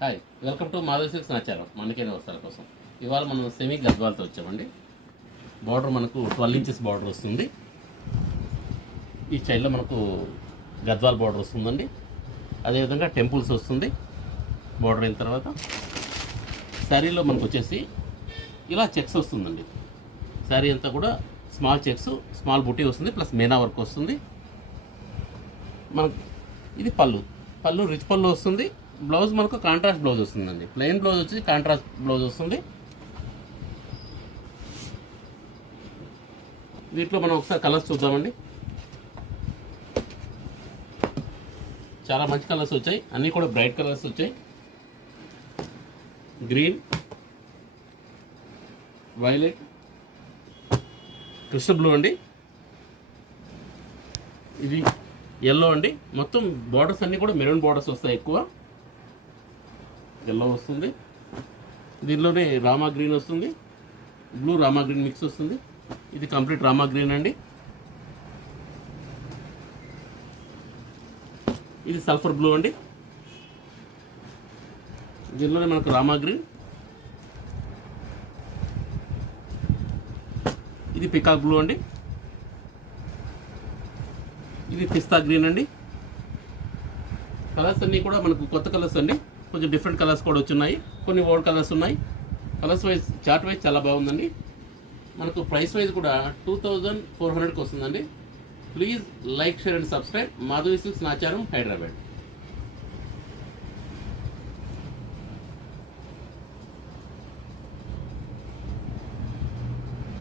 Hi, welcome to Madhav silks Nacharam మనకైన వస్త్రాల కోసం. ఇవాళ మనం సెమీ గద్వాలతో వచ్చామండి. బార్డర్ మనకు 12 ఇంచెస్ బార్డర్ వస్తుంది. ఈ స్టైల్లో మనకు గద్వాల్ బార్డర్ వస్తుందండి. అదేవిధంగా టెంపుల్స్ వస్తుంది. బార్డర్ అయిన తర్వాత శారీలో మనకు వచ్చేసి ఇలా చెక్స్ వస్తుందండి. శారీ అంతా కూడా స్మాల్ చెక్స్, స్మాల్ బుటీ వస్తుంది, ప్లస్ మేనా వర్క్ వస్తుంది. మనకు ఇది పళ్ళు రిచ్ పళ్ళు వస్తుంది. బ్లౌజ్ మనకు కాంట్రాస్ట్ బ్లౌజ్ వస్తుందండి. ప్లెయిన్ బ్లౌజ్ వచ్చి కాంట్రాస్ట్ బ్లౌజ్ వస్తుంది. వీటిలో మనం ఒకసారి కలర్స్ చూద్దామండి. చాలా మంచి కలర్స్ వచ్చాయి, అన్నీ కూడా బ్రైట్ కలర్స్ వచ్చాయి. గ్రీన్, వైలెట్, కృష్ణ బ్లూ అండి, ఇది ఎల్లో అండి. మొత్తం బార్డర్స్ అన్నీ కూడా మెరూన్ బార్డర్స్ వస్తాయి. ఎక్కువ ఎల్లో వస్తుంది. దీనిలోనే రామా గ్రీన్ వస్తుంది, బ్లూ రామా గ్రీన్ మిక్స్ వస్తుంది. ఇది కంప్లీట్ రామా గ్రీన్ అండి. ఇది సల్ఫర్ బ్లూ అండి. దీనిలోనే మనకు రామా గ్రీన్, ఇది పికాక్ బ్లూ అండి. ఇది పిస్తా గ్రీన్ అండి. కలర్స్ అన్నీ కూడా మనకు కొత్త కలర్స్ అండి. కొంచెం డిఫరెంట్ కలర్స్ కూడా వచ్చున్నాయి, కొన్ని ఓల్డ్ కలర్స్ ఉన్నాయి. కలర్స్ వైజ్ చార్ట్ వైజ్ చాలా బాగుందండి. మనకు ప్రైస్ వైజ్ కూడా 2400కి వస్తుందండి. Please like, share and subscribe. Madhavi silks Nacharam, Hyderabad.